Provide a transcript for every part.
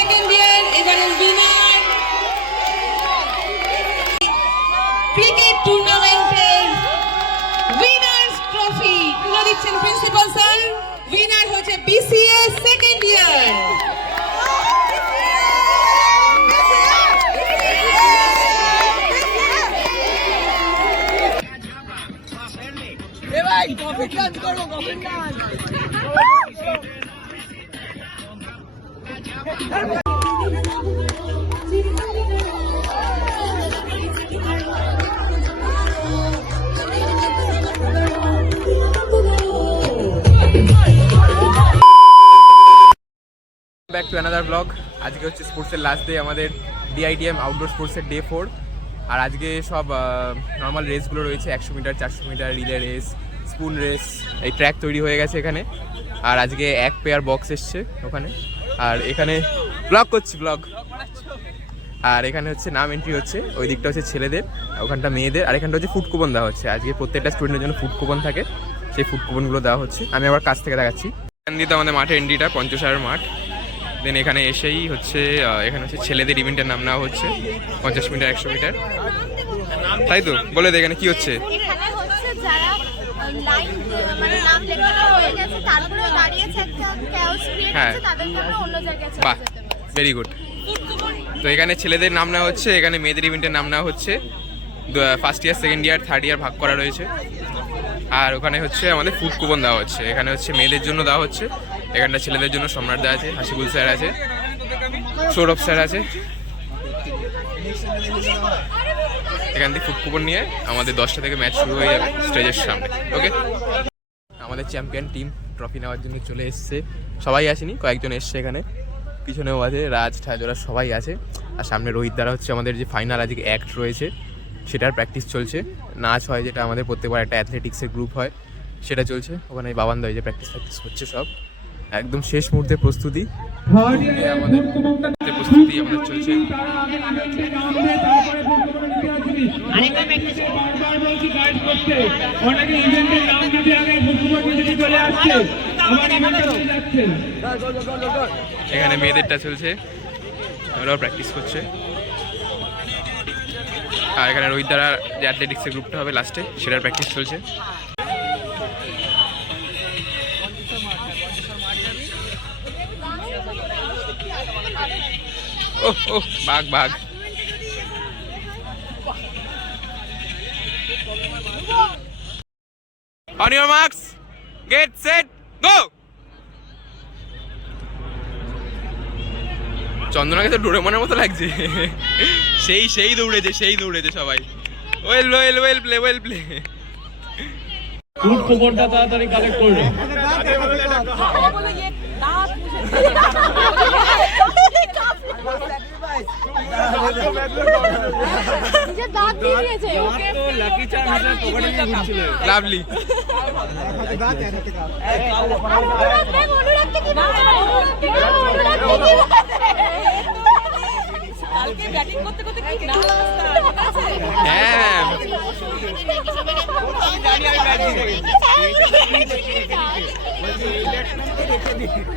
Second year এবারের winner cricket টুর্নামেন্টের winners trophy তুলে দিচ্ছেন প্রিন্সিপাল স্যার। উইনার হচ্ছে BCA second year. Back to another blog. আজকে হচ্ছে স্পোর্টসের লাস্ট ডে, আমাদের ডিআইটিএম আউটডোর স্পোর্টসের ডে 4। আর আজকে সব নর্মাল রেসগুলো রয়েছে, 100 metre, 400 metre, relay race, spoon race, এই ট্র্যাক তৈরি হয়ে গেছে এখানে। আর আজকে এক পেয়ার বক্স এসছে ওখানে। আর এখানে ব্লগ করছি ব্লগ। আর এখানে হচ্ছে নাম এন্ট্রি হচ্ছে, ওই দিকটা হচ্ছে ছেলেদের, ওখানটা মেয়েদের। আর এখানটা হচ্ছে ফুড কুপন দেওয়া হচ্ছে। আজকে প্রত্যেকটা স্টুডেন্টের জন্য ফুড কুপন থাকে, সেই ফুড কুপনগুলো দেওয়া হচ্ছে। আমি আবার কাছ থেকে দেখাচ্ছি। এখান দিয়ে তো আমাদের মাঠে এন্ট্রিটা পঞ্চসারের মাঠ। দেন এখানে এসেই হচ্ছে এখানে হচ্ছে ছেলেদের ইভেন্টের নাম নেওয়া হচ্ছে, 50 মিটার, 100 মিটার, তাই তো? বলে দে এখানে কি হচ্ছে। হ্যাঁ, বাহ, ভেরি গুড। তো এখানে ছেলেদের নাম নেওয়া হচ্ছে, এখানে মেয়েদের ইভেন্টের নাম নেওয়া হচ্ছে। First year, second year, third year ভাগ করা রয়েছে। আর ওখানে হচ্ছে আমাদের ফুড কুপন দেওয়া হচ্ছে। এখানে হচ্ছে মেয়েদের জন্য দেওয়া হচ্ছে, এখানটা ছেলেদের জন্য সম্রাট দা আছে, হাসিবুল স্যার আছে, সৌরভ স্যার আছে। এখান থেকে ফুড কুপন নিয়ে আমাদের 10টা থেকে ম্যাচ শুরু হয়ে যাবে স্টেজের সামনে। ওকে, আমাদের চ্যাম্পিয়ন টিম ট্রফি নেওয়ার জন্য চলে এসছে। সবাই আসেনি, কয়েকজন এসছে এখানে, পিছনেও আছে, রাজ ঠাজ ওরা সবাই আছে। আর সামনে রোহিত দ্বারা হচ্ছে আমাদের যে ফাইনাল আজকে অ্যাক্ট রয়েছে সেটার প্র্যাকটিস চলছে। নাচ হয়, যেটা আমাদের প্রত্যেকবার একটা অ্যাথলেটিক্সের গ্রুপ হয়, সেটা চলছে ওখানে। বাবান দয় যে প্র্যাকটিস হচ্ছে সব, একদম শেষ মুহূর্তে প্রস্তুতি আমাদের চলছে। এখানে মেয়েদেরটা চলছে, ওরাও প্র্যাকটিস করছে। আর এখানে রোহিত দ্বারা যে অ্যাথলেটিক্সের গ্রুপটা হবে লাস্টে, সেটার প্র্যাকটিস চলছে। ওহ ওহ, বাঘ বাঘ। On your marks, get set, go! চন্দনাকে তো ডোরেমনের মতো লাগছে। সেই দৌড়েছে সবাই। Well play. ফুড কুপনটা তাড়াতাড়ি কালেক্ট করবে। লাভলি। হ্যাঁ,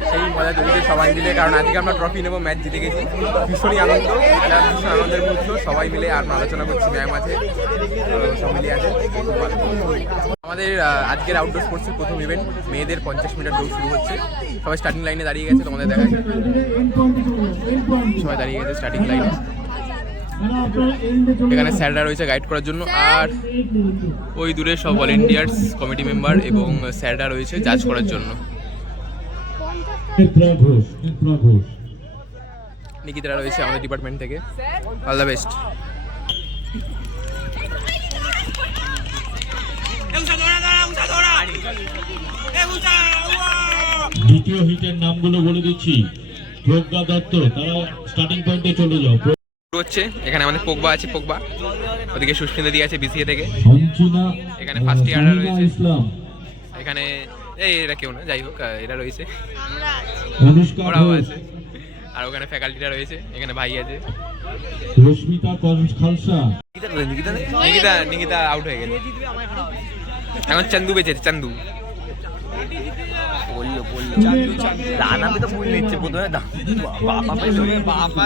সেই মজা চলছে সবাই মিলে, কারণ আজকে আমরা ট্রফি নেবো, ম্যাচ জিতে গেছি। ভীষণই আনন্দ, এটা ভীষণ আনন্দের মুহূর্ত। সবাই মিলে আর আলোচনা করছি, ম্যাম আছে, সব মিলিয়ে আছে, খুব ভালো। আমাদের আজকের আউটডোর স্পোর্টসের প্রথম ইভেন্ট, মেয়েদের 50 মিটার দৌড় শুরু হচ্ছে। সবাই স্টার্টিং লাইনে দাঁড়িয়ে গেছে, তোমাদের দেখায় সবাই দাঁড়িয়ে গেছে স্টার্টিং লাইনে। এখানে স্যাররা রয়েছে গাইড করার জন্য, আর ওই দূরে সব ভলেন্টিয়ার্স, কমিটি মেম্বার এবং স্যাররা রয়েছে জাজ করার জন্য। নিকিতারা রয়েছে আমাদের ডিপার্টমেন্ট থেকে। All the best. দ্বিতীয় হিটের নামগুলো বলে দিচ্ছি। প্রজ্ঞা দত্ত, তারা স্টার্টিং পয়েন্টে চলে যাও। হচ্ছে এখানে আমাদের পোগবা আছে, পোগবা ওদিকে সুস্মিতা দিয়ে আছে বিসিএ থেকে। এখানে ফার্স্ট ইয়ার রয়েছে, এখানে এরা কেউ না, যাই হোক এরা রয়েছে, ওরাও আছে। আর ওখানে ফ্যাকাল্টিটা রয়েছে, এখানে ভাই আছে। নিকিতা আউট হয়ে গেছে, এখন চান্দু বেঁচেছে, চান্দু। রানাবি তো ভুল নিচ্ছে প্রথমে বাবা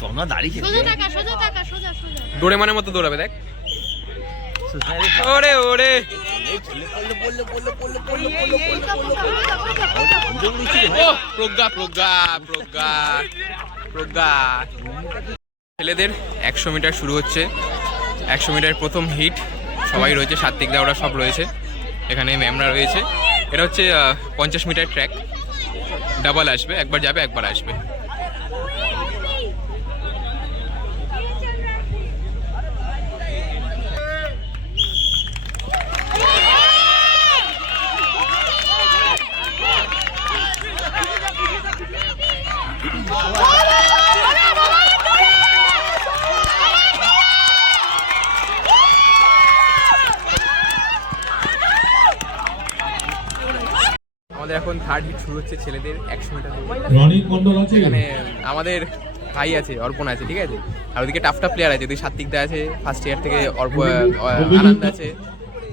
সোনা দাঁড়িয়ে দৌড়ে মানে মতো দৌড়াবে দেখ ওরে ওরে ও প্রজ্ঞা প্রজ্ঞা প্রজ্ঞা প্রজ্ঞা ছেলেদের 100 মিটার শুরু হচ্ছে 100 মিটার প্রথম হিট সবাই রয়েছে সাত্বিকদা ওরা সব রয়েছে এখানে ম্যামরা রয়েছে এটা হচ্ছে 50 মিটার ট্র্যাক ডাবল আসবে একবার যাবে একবার আসবে আমাদের এখন থার্ড হিট শুরু হচ্ছে ছেলেদের 100 মিটার রনিক মন্ডল আছে এখানে আমাদের ভাই আছে অর্পণ আছে ঠিক আছে আর ওদিকে টাফটা প্লেয়ার আছে ওদিকে সাত্বিকদা আছে ফার্স্ট ইয়ার থেকে আনন্দ আছে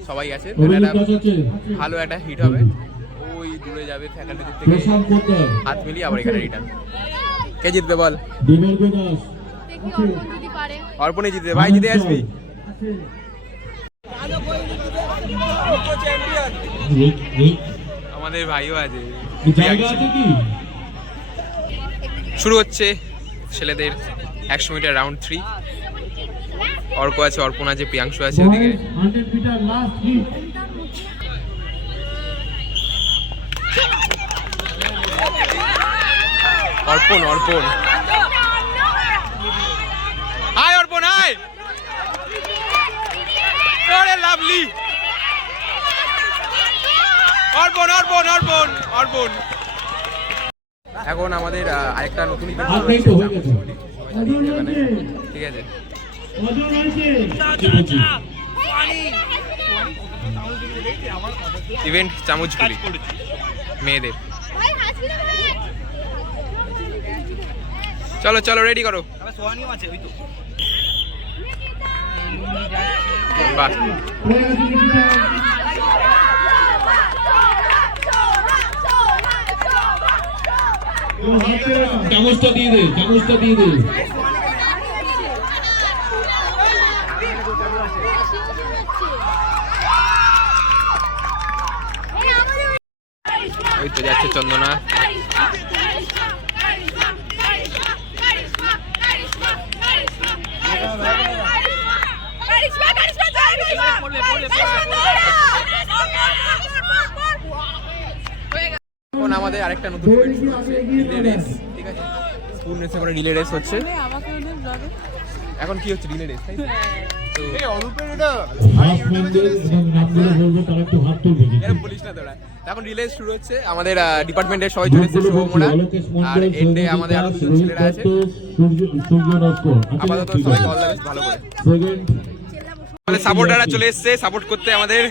সবাই আছে ভালো একটা হিট হবে ওই দূরে যাবে ফ্যাকাল্টিদের থেকে হাত মিলিয়ে আবার এখানে রিটার্ন কে জিতবে বল অর্পণই জিতবে ভাই জিতে আসবি আমাদের ভাইও আছে শুরু হচ্ছে ছেলেদের 100 মিটার রাউন্ড 3 অর্ক আছে অর্পণ আছে প্রিয়াংশু আছে ওদিকে অর্পণ অর্পণ হাই অর্পণ হাই ওরে লাভলি অর্পণ অর্পণ অর্পণ অর্পণ এখন আমাদের আরেকটা নতুন ঠিক আছে ইভেন্ট চামচগুলি মেয়েদের চলো চলো রেডি করো বাহ চামচটা দিয়ে দে চামচটা দিয়ে দে ওই তো যাচ্ছে চন্দনা এখন আমাদের আরেকটা নতুন ইভেন্ট শুরু হচ্ছে রিলে রেস ঠিক আছে স্পুন রেসে করে রিলে রেস হচ্ছে এখন কি হচ্ছে রিলে রেস তাই তো বলিস না তোরা এখন রিলে শুরু হচ্ছে আমাদের ডিপার্টমেন্টের সবাই চলে এসেছে শুভমোড়া আর এন্ডে আমাদের আরো দুজন ছেলেরা আছে আপাতত সবাইকে অল দ্য বেস্ট ভালো করে আমাদের সাপোর্টাররা চলে এসেছে সাপোর্ট করতে আমাদের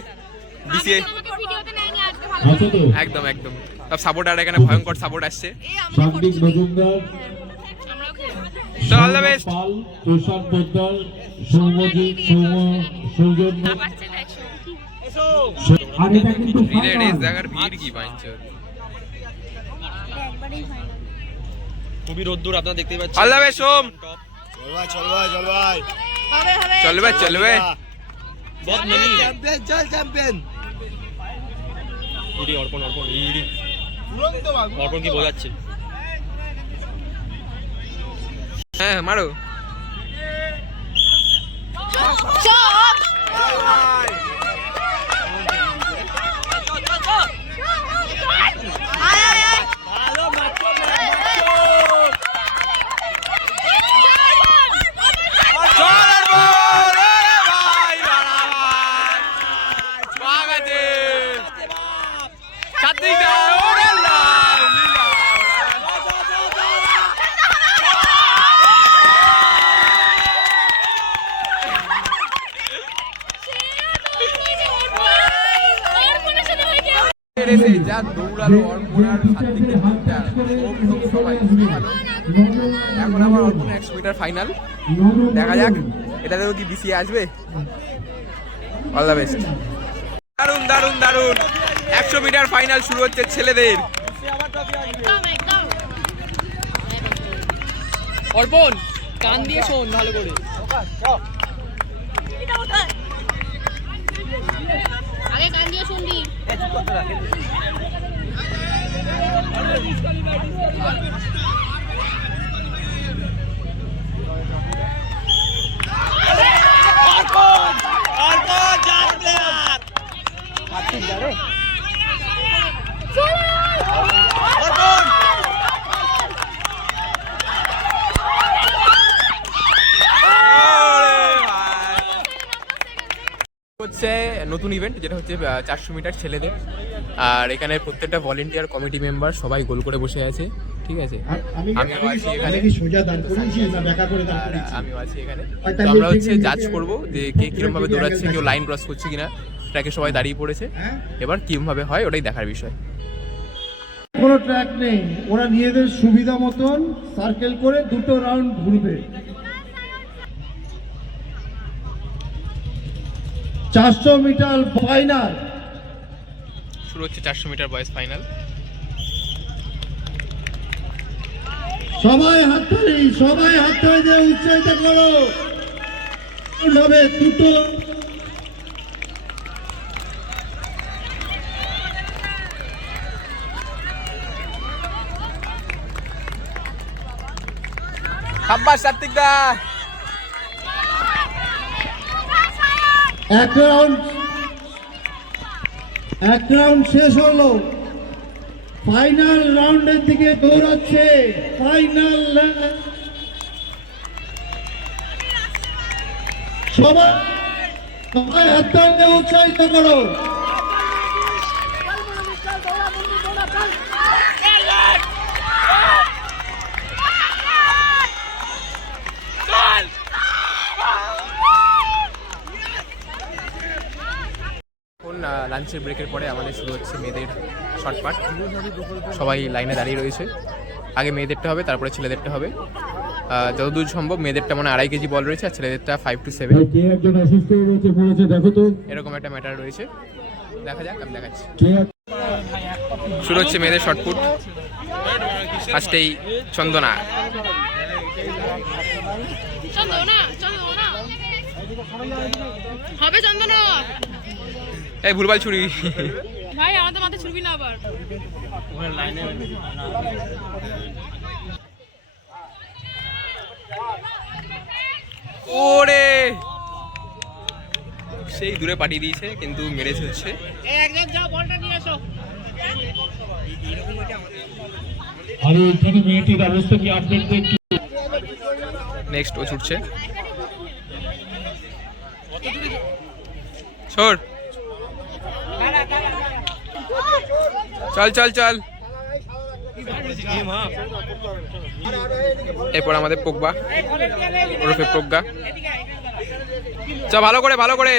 বিসিএ একদম একদম সব সাপোর্টার এখানে ভয়ঙ্কর সাপোর্ট আসছে সান্দিক মজুমদার চল অল দ্য বেস্ট পাল তুষার পোদ্দার সৌম্যজিৎ সৌজন্য আর এটা কিন্তু রিলে রেস দেখার ভিড় কি পাইছো খুবই রোদ্দুর আপনারা দেখতেই পাচ্ছেন অল দ্য বেস্ট সোম চল ভাই চলবে চলবে বহুত মেনি চ্যাম্পিয়ন চল চ্যাম্পিয়ন ইডি অর্পণ অর্পণ ইডি অর্পণ কি বোঝাচ্ছে হ্যাঁ মারো যা দৌড়ালো অর্পণার সাত্বিকের টিমটা সবাই ভালো এখন আবার অর্পণ 100 মিটার ফাইনাল দেখা যাক এটাতেও কি বিসিএ আসবে? All the best. দারুণ দারুণ দারুণ, 100 মিটার ফাইনাল শুরু হচ্ছে ছেলেদের। অর্পণ কান দিয়ে শোন ভালো করে। আগে গান দিয়ে শুনবি। হচ্ছে নতুন ইভেন্ট যেটা হচ্ছে 400 মিটার ছেলেদের। আর এখানে প্রত্যেকটা ভলেন্টিয়ার কমিটি মেম্বার সবাই গোল করে বসে আছে, ঠিক আছে? আমিও আছি এখানে, আমিও আছি এখানে। তো আমরা হচ্ছে জাজ করবো যে কে কিরম ভাবে দৌড়াচ্ছে, কেউ লাইন ক্রস করছে কিনা। ট্র্যাকে সবাই দাঁড়িয়ে পড়েছে, এবার কিরম ভাবে হয় ওটাই দেখার বিষয়। কোনো ট্র্যাক নেই, ওরা নিজেদের সুবিধা মতন সার্কেল করে দুটো রাউন্ড ঘুরবে। 400 মিটার ফাইনাল শুরু হচ্ছে 400 মিটার বয়েজ ফাইনাল। সবাই হাততালি দিয়ে উৎসাহিত করো। হবে দুটো সাব্বাস সাত্বিক দা। এক রাউন্ড শেষ হলো, ফাইনাল রাউন্ডের দিকে দৌড়াচ্ছে। ফাইনাল সবাই হাততালি উৎসাহিত করো। লাঞ্চের ব্রেকের পরে আমাদের শুরু হচ্ছে মেয়েদের শর্টপাট। সবাই লাইনে দাঁড়িয়ে রয়েছে, আগে মেয়েদেরটা হবে তারপরে ছেলেদেরটা হবে। যতদূর সম্ভব মেয়েদেরটা মানে 2.5 কেজি বল রয়েছে আর ছেলেদেরটা 5 to 7 এরকম একটা ম্যাটার রয়েছে। দেখা যাক, আমি দেখাচ্ছি। শুরু হচ্ছে মেয়েদের শর্টপুট। ফার্স্টেই চন্দনা, হবে চন্দনা। এই ভুলভাল ছুরি ভাই, আমাদের মাথায় ছুড়বি না আবার। ওরে সেই দূরে পাঠিয়ে দিয়েছে কিন্তু মেরেছে হচ্ছে। একজন যাও, বলটা নিয়ে এসো। আর এখানে মেয়েটির অবস্থা কি আপডেট দেখি। নেক্সট ও ছুটছে, छोड़ चल चल चल এরপর আমাদের পোগবা ওরফে প্রজ্ঞা চল ভালো করে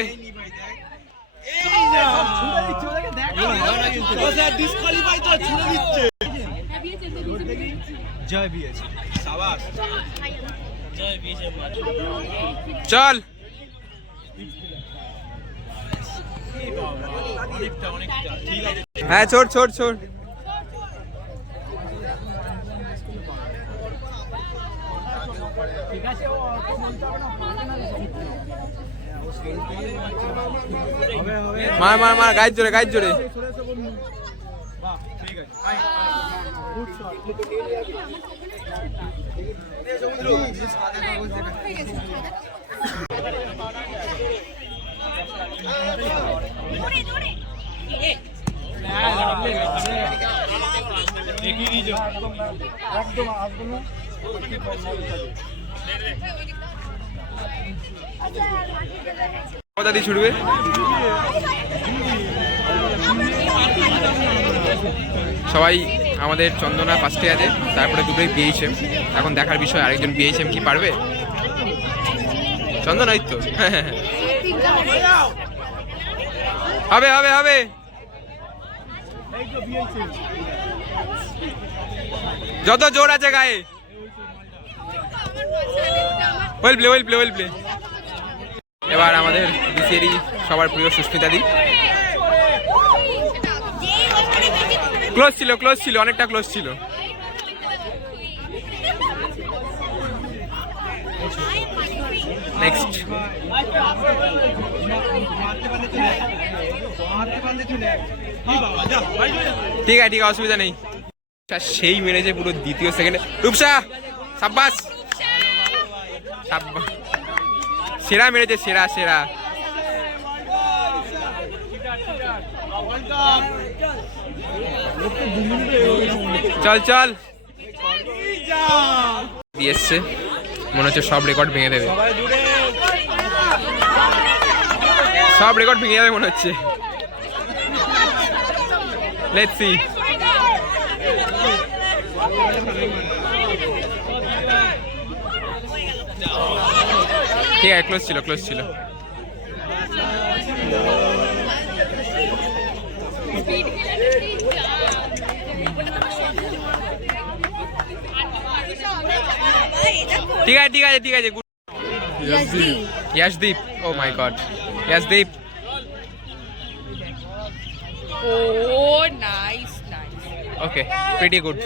চল হ্যাঁ ছোট মার গাইড জোরে দাদি ছুটবে সবাই আমাদের চন্দনা ফার্স্টে আছে তারপরে দুটোই বিএইচএম এখন দেখার বিষয় আরেকজন বিএইচএম কি পারবে চন্দনাই তো হবে যত জোর আছে গায়ে ওয়েল প্লে এবার আমাদের বিসিএরই সবার প্রিয় সুস্মিতা দি। ক্লোজ ছিল অনেকটা ক্লোজ ছিল। নেক্সট ঠিক আছে অসুবিধা নেই। সেই মেরেছে পুরো দ্বিতীয় সেকেন্ডে। রূপসা সাব্বাস, সেরা মেরেছে, সেরা সেরা। চল চল দিয়ে এসছে, মনে হচ্ছে সব রেকর্ড ভেঙে দেবে, সব রেকর্ড ভেঙে যাবে মনে হচ্ছে। Let's see. ঠিক আছে, ক্লোজ ছিল। ঠিক আছে গুড। ইয়াশদীপ, ও মাই গড, ইয়াশদীপ। Oh, nice. ওকে, প্রিটি গুড।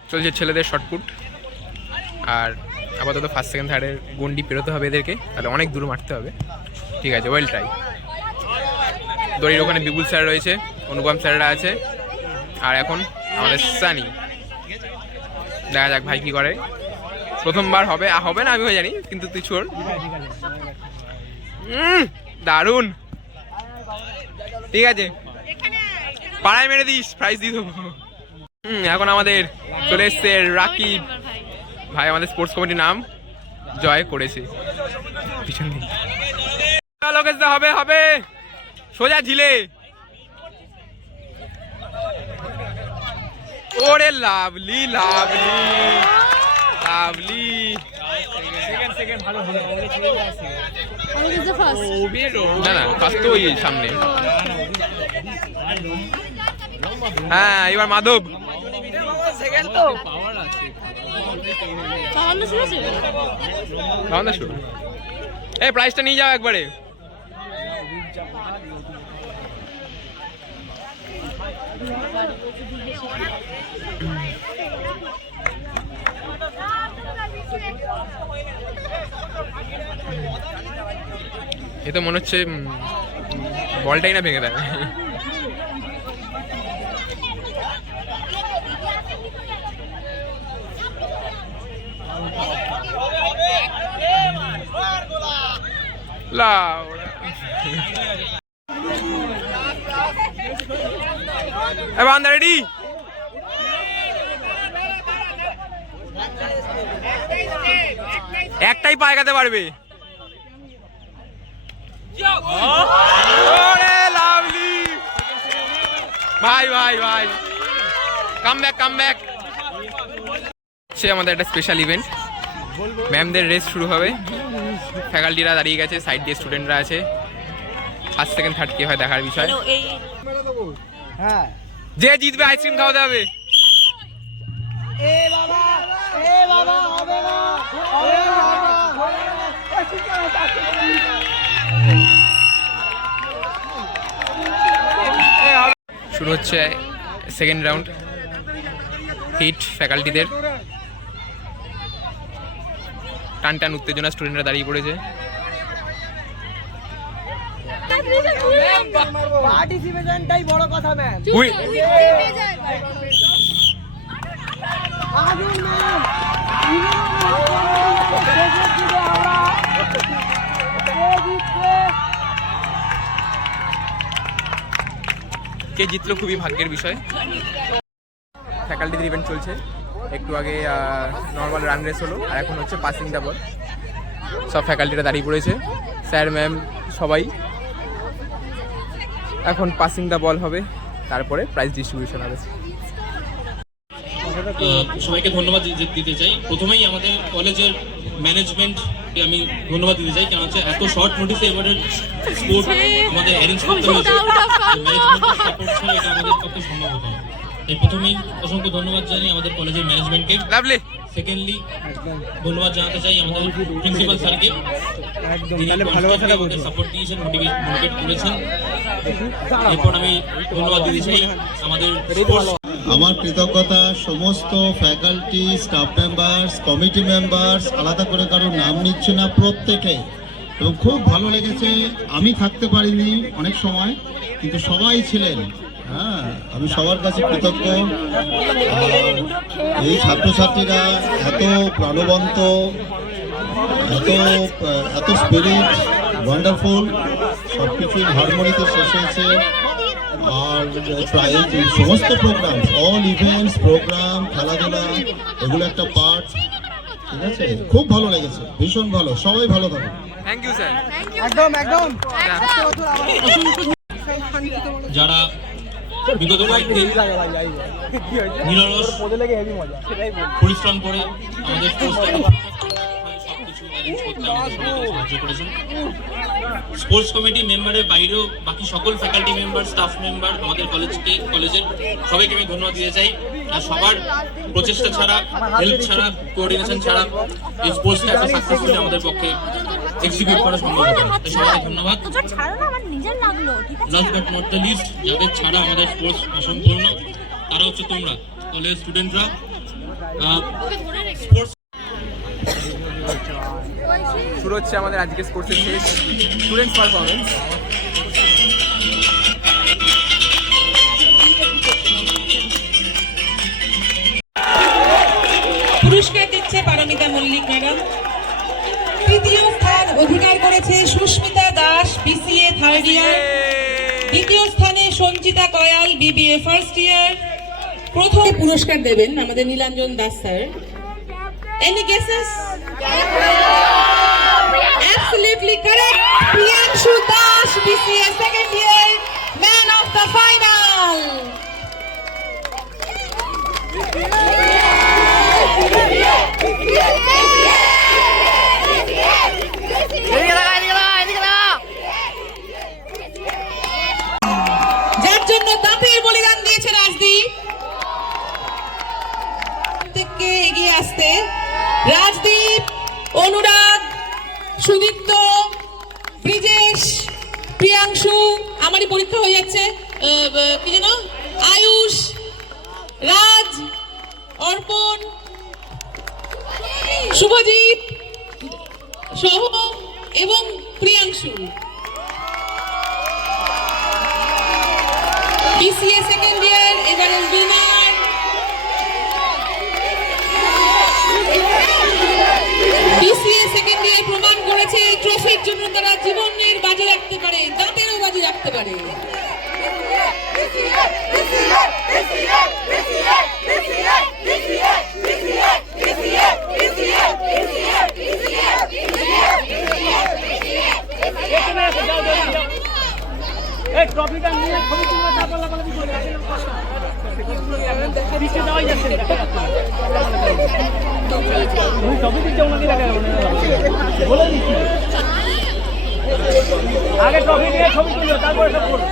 চলছে ছেলেদের শর্টপুট, আর আপাতত ফার্স্ট সেকেন্ড থার্ডের গন্ডি পেরোতে হবে এদেরকে, তাহলে অনেক দূর মারতে হবে। ঠিক আছে, ওয়েল ট্রাই। দড়ির ওখানে বিপুল স্যার রয়েছে, অনুপম স্যাররা আছে, আর এখন আমাদের সানি। দেখা যাক ভাই কি করে। প্রথমবার হবে না আমি জানি, কিন্তু তুই ছোড়। দারুণ, ঠিক আছে, পাড়ায় মেরে দিস, প্রাইজ দিয়ে দেবো। এখন আমাদের চলে এসছে রাকিব ভাই, আমাদের স্পোর্টস কমিটির নাম জয় করেছে। পিছন দিকে হবে সোজা ঝিলে। ওরে লাভলি লাভলি লাভলি। না ফার্স্ট তো ওই সামনে। হ্যাঁ, এবার মাধব। এই প্রাইসটা নিয়ে যাও একবারে। এ তো মনে হচ্ছে বলটাই না ভেঙে দেয়। রেডি, একটাই পা এগাতে পারবে। ভাই কাম ব্যাক। সে আমাদের একটা স্পেশাল ইভেন্ট, ম্যামদের রেস শুরু হবে। ফ্যাকাল্টিরা দাঁড়িয়ে গেছে, সাইড দিয়ে স্টুডেন্টরা আছে। ফার্স্ট সেকেন্ড থার্ড কি হয় দেখার বিষয়। যে জিতবে আইসক্রিম খাওয়াতে হবে। শুরু হচ্ছে সেকেন্ড রাউন্ড, হিট ফ্যাকাল্টিদের। টান উত্তেজনা, স্টুডেন্টরা দাঁড়িয়ে পড়েছে। পার্টিসিপেশনটাই বড় কথা ম্যাম। কে জিতলো খুবই ভাগ্যের বিষয়। ফ্যাকাল্টিদের ইভেন্ট চলছে, একটু আগে নর্মাল রান রেস হলো, আর এখন হচ্ছে পাসিং দ্য বল। সব ফ্যাকাল্টিরা দাঁড়িয়ে পড়েছে, স্যার ম্যাম সবাই। এখন পাসিং দ্য বল হবে, তারপরে প্রাইজ ডিস্ট্রিবিউশন হবে। সবাইকে ধন্যবাদ দিতে চাই। প্রথমেই আমাদের কলেজের ম্যানেজমেন্টকে আমি ধন্যবাদ দিতে চাই, কারণ হচ্ছে এত শর্ট নোটিসে এবারে স্পোর্ট আমাদের অ্যারেঞ্জ করতে হয়েছে। ম্যানেজমেন্টের সাপোর্ট ছাড়া এটা আমাদের পক্ষে সম্ভব হতো না। এই প্রথমেই অসংখ্য ধন্যবাদ জানাই আমাদের কলেজের ম্যানেজমেন্টকে। লাভলি সেকেন্ডলি ধন্যবাদ জানাতে চাই আমাদের প্রিন্সিপাল স্যারকে, তিনি সাপোর্ট দিয়েছেন, মোটিভেট করেছেন। এরপর আমি ধন্যবাদ দিতে চাই আমাদের আমার কৃতজ্ঞতা সমস্ত faculty, staff members, committee members, আলাদা করে কারোর নাম নিচ্ছে না, প্রত্যেকে। এবং খুব ভালো লেগেছে। আমি থাকতে পারিনি অনেক সময়, কিন্তু সবাই ছিলেন। হ্যাঁ, আমি সবার কাছে কৃতজ্ঞ। এই ছাত্রছাত্রীরা এত প্রাণবন্ত, এত স্পিরিট, ওয়ান্ডারফুল, সব কিছুই হারমোনিতে শেষ হয়েছে। আর প্রায় সমস্ত প্রোগ্রাম, অল ইভেন্টস, প্রোগ্রাম, খেলাধুলা, এগুলো একটা পার্ট। ঠিক আছে, খুব ভালো লেগেছে, ভীষণ ভালো। সবাই ভালো থাকুন। Thank you sir. একদম একদম যারা বিগত কয়েকদিন নিরলস পরিশ্রম করে আমাদের সবকিছু অ্যারেঞ্জ করতে আমাদের সবাইকে সাহায্য করেছেন। স্পোর্টস কমিটি মেম্বারের বাইরেও বাকি সকল ফ্যাকাল্টি মেম্বার, স্টাফ মেম্বার, আমাদের কলেজের সবাইকে আমি ধন্যবাদ দিতে চাই। আর সবার প্রচেষ্টা ছাড়া, হেল্প ছাড়া, কোঅর্ডিনেশন ছাড়া এই স্পোর্টসটা একটা সাকসেসফুলি আমাদের পক্ষে এক্সিকিউট করা সম্ভব হতো না। সবাইকে ধন্যবাদ। Last but not the least, যাদের ছাড়া আমাদের স্পোর্টস অসম্পূর্ণ, তারা হচ্ছে তোমরা কলেজ স্টুডেন্টরা। স্পোর্টস শুরু হচ্ছে আমাদের আজকে স্পোর্টসের শেষ স্টুডেন্টস পারফরমেন্স। পুরস্কার দিচ্ছে পারমিতা মল্লিক ম্যাডাম। তৃতীয় স্থান অধিকার করেছে Susmita Das, BCA third year. দ্বিতীয় স্থানে Sanchita Koyal, BBA first year. প্রথম পুরস্কার দেবেন আমাদের Nilanjan Das sir. Any guesses? Absolutely correct. Priyanshu Das, BCA second year, man of the final. যার জন্য দাঁতের বলিদান দিয়েছে রাজদীপ। প্রত্যেককে এগিয়ে আসতে রাজদীপ, অনুরাগ, সুদীপ্ত, ব্রিজেশ, প্রিয়াংশু, আমারই পরীক্ষা হয়ে যাচ্ছে, কি যেন, আয়ুষ, রাজ, অর্পণ, শুভজিৎ সহ এবং প্রিয়াংশু। বিসিএ সেকেন্ড ইয়ার এবারের উইনার। বিসিএ সেকেন্ড ইয়ার প্রমাণ করেছে এই ট্রফির জন্য তারা জীবনের বাজি রাখতে পারে, দাঁতেরও বাজি রাখতে পারে। ট্রফিটা নিয়ে ছবি তুলবে, তারপর লাফালাফি করবে। পিছিয়ে যাওয়াই যাচ্ছে, ছবি দিচ্ছে ওনাকে দেখা বলে দিচ্ছি, আগে ট্রফি নিয়ে ছবি তুলবে, তারপরে সব করবে।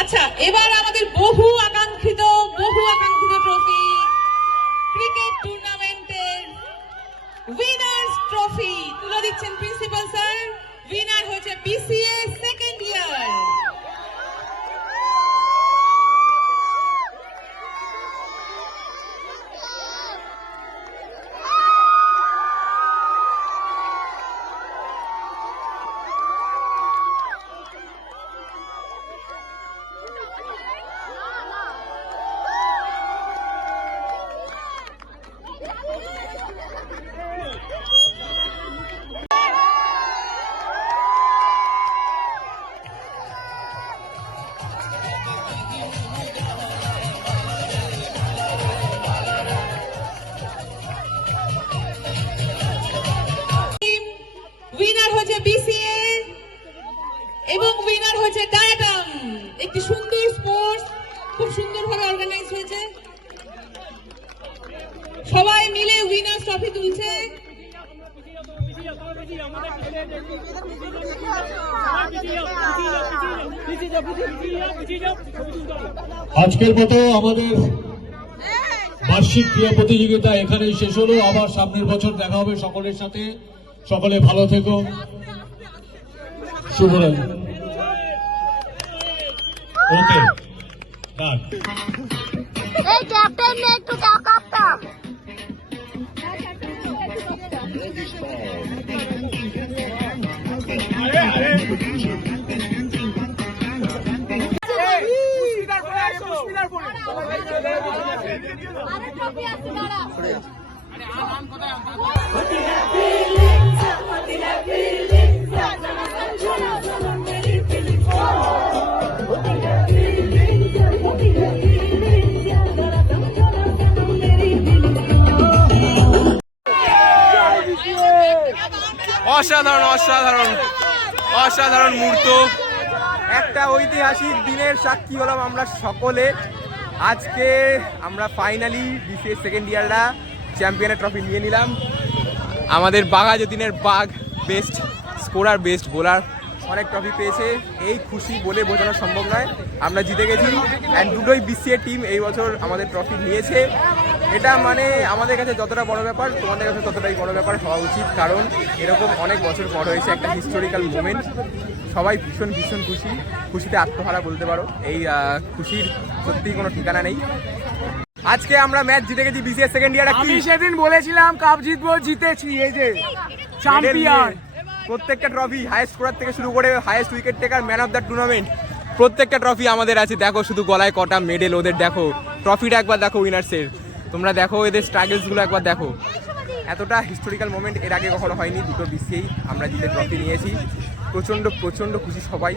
আচ্ছা, এবার আমাদের বহু আকাঙ্ক্ষিত ট্রফি, ক্রিকেট টুর্নামেন্টের উইনার্স ট্রফি তুলে দিচ্ছেন প্রিন্সিপাল স্যার। উইনার হয়েছে বিসিএ সেকেন্ড ইয়ার। উইনার হয়েছে বিসিএ এবং উইনার হয়েছে ডায়াটাম। একটি সুন্দর স্পোর্টস, খুব সুন্দরভাবে অর্গানাইজ হয়েছে, সবাই মিলে উইনার্স ট্রফি তুলছে। আজকের মতো আমাদের বার্ষিক ক্রীড়া প্রতিযোগিতা এখানেই শেষ হলো। আবার সামনের বছর দেখা হবে সকলের সাথে। সকলে ভালো থেকো। শুভরাত্রি। ওকে ডান। এই ক্যাপ্টেন নে একটু কাপটা অসাধারণ অসাধারণ অসাধারণ মুহূর্ত, একটা ঐতিহাসিক দিনের সাক্ষী হলাম আমরা সকলে। আজকে আমরা ফাইনালি বিসিএস সেকেন্ড ইয়াররা চ্যাম্পিয়নের ট্রফি নিয়ে নিলাম। আমাদের বাঘাযতীনের বাঘ বেস্ট স্কোরার, বেস্ট বোলার অনেক ট্রফি পেয়েছে। এই খুশি বলে বোঝানো সম্ভব নয়, আমরা জিতে গেছি। অ্যান্ড দুটোই বিসিএ টিম এই বছর আমাদের ট্রফি নিয়েছে। এটা মানে আমাদের কাছে যতটা বড় ব্যাপার, তোমাদের কাছে ততটাই বড় ব্যাপার হওয়া উচিত, কারণ এরকম অনেক বছর পর হয়েছে, একটা হিস্টোরিক্যাল মোমেন্ট। সবাই ভীষণ ভীষণ খুশি, খুশিতে আত্মহারা বলতে পারো। এই খুশির সত্যিই কোনো ঠিকানা নেই। আজকে আমরা ম্যাচ জিতে গেছি বিসিএস সেকেন্ড ইয়ার। আমি সেদিন বলেছিলাম কাপ জিতবো, জিতেছি। এই যে চ্যাম্পিয়ন, প্রত্যেকটা ট্রফি, হাইয়েস্ট স্কোরার থেকে শুরু করে highest wicket taker, man of the tournament, প্রত্যেকটা ট্রফি আমাদের আছে। দেখো শুধু গলায় কটা মেডেল ওদের, দেখো ট্রফিটা একবার দেখো উইনার্সের, তোমরা দেখো এদের স্ট্রাগলসগুলো একবার দেখো। এতটা হিস্টোরিক্যাল মোমেন্ট এর আগে কখনো হয়নি। দুটো বিসিএই আমরা জিতে ট্রফি নিয়েছি। প্রচণ্ড প্রচণ্ড খুশি সবাই।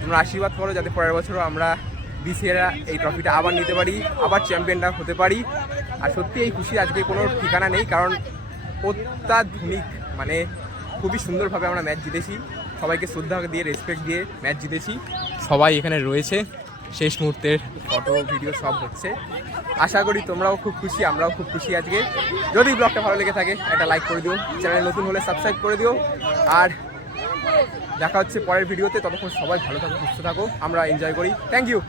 তোমরা আশীর্বাদ করো যাতে পরের বছরও আমরা বিসিএরা এই ট্রফিটা আবার নিতে পারি, আবার চ্যাম্পিয়নরা হতে পারি। আর সত্যি এই খুশি আজকে কোনো ঠিকানা নেই, কারণ অত্যাধুনিক মানে খুবই সুন্দরভাবে আমরা ম্যাচ জিতেছি। সবাইকে শ্রদ্ধা দিয়ে, রেসপেক্ট দিয়ে ম্যাচ জিতেছি। সবাই এখানে রয়েছে, শেষ মুহূর্তের ফটো ভিডিও সব হচ্ছে। আশা করি তোমরাও খুব খুশি, আমরাও খুব খুশি আজকে। যদি ব্লগটা ভালো লেগে থাকে একটা লাইক করে দিও, চ্যানেল নতুন হলে সাবস্ক্রাইব করে দিও। আর দেখা হচ্ছে পরের ভিডিওতে। ততক্ষণ সবাই ভালো থাকো, সুস্থ থাকো, আমরা এনজয় করি। Thank you.